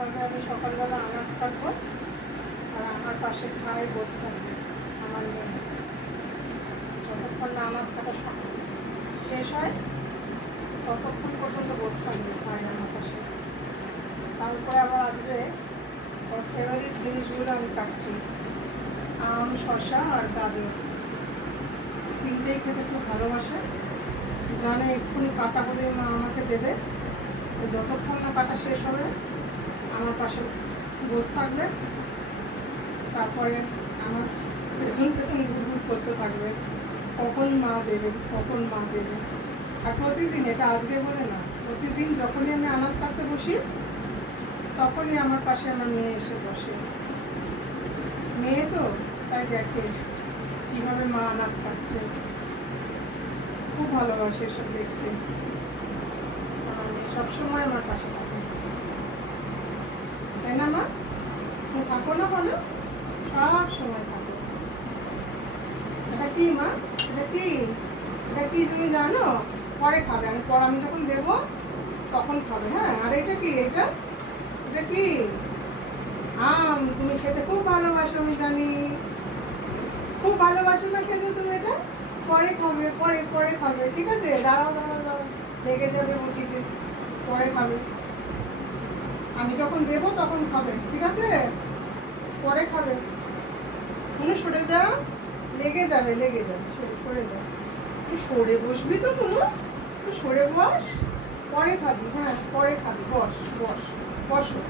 এভাবে আমি সকালবেলা আনাজ কাটবো আর আমার পাশে খায় বসে থাকবে আমার মেয়ে। যতক্ষণ না আনাজ কাটা শেষ হয় ততক্ষণ পর্যন্ত বসে থাকবে খায় আমার পাশে। তারপরে আবার আজকে ওর ফেভারিট জিনিসগুলো আমি কাটছি, আম, শসা আর গাজর। তিনটেই খেতে খুব ভালোবাসে, জানে এক্ষুনি কাটা করে মা আমাকে দেবে। তো যতক্ষণ না কাটা শেষ হবে আমার পাশে বসে থাকবে, তারপরে আমার পেছন পেছন ঘুরঘুর করতে থাকবে, কখন মা দেবে কখন মা দেবে। আর প্রতিদিন, এটা আজকে বলে না, প্রতিদিন যখনই আমি আনাজ কাটতে বসি তখনই আমার পাশে আমার মেয়ে এসে বসে। মেয়ে তো তাই দেখে কীভাবে মা আনাজ কাটছে, খুব ভালোবাসে এসব দেখতে। আমার মেয়ে সবসময় আমার পাশে থাকে, তাই না মা? তুমি থাকো না বলো? সব সময় থাকো। এটা কি মা? এটা কি? এটা কি তুমি জানো? পরে খাবে, আমি যখন দেবো তখন খাবে। হ্যাঁ, আর এটা কি? এটা কি? আম। তুমি খেতে খুব ভালোবাসো, আমি জানি। খুব ভালোবাসো না খেতে তুমি এটা? পরে খাবে, পরে খাবে, ঠিক আছে? দাঁড়াও, লেগে যাবে মুঠিতে, পরে খাবে। আমি যখন দেবো তখন খাবে, ঠিক আছে? পরে খাবে। মনে সরে যাও, লেগে যাবে। সরে যাও, তুই সরে বসবি তো মনু, তুই সরে বস, পরে খাবি। হ্যাঁ, পরে খাবি, বসো।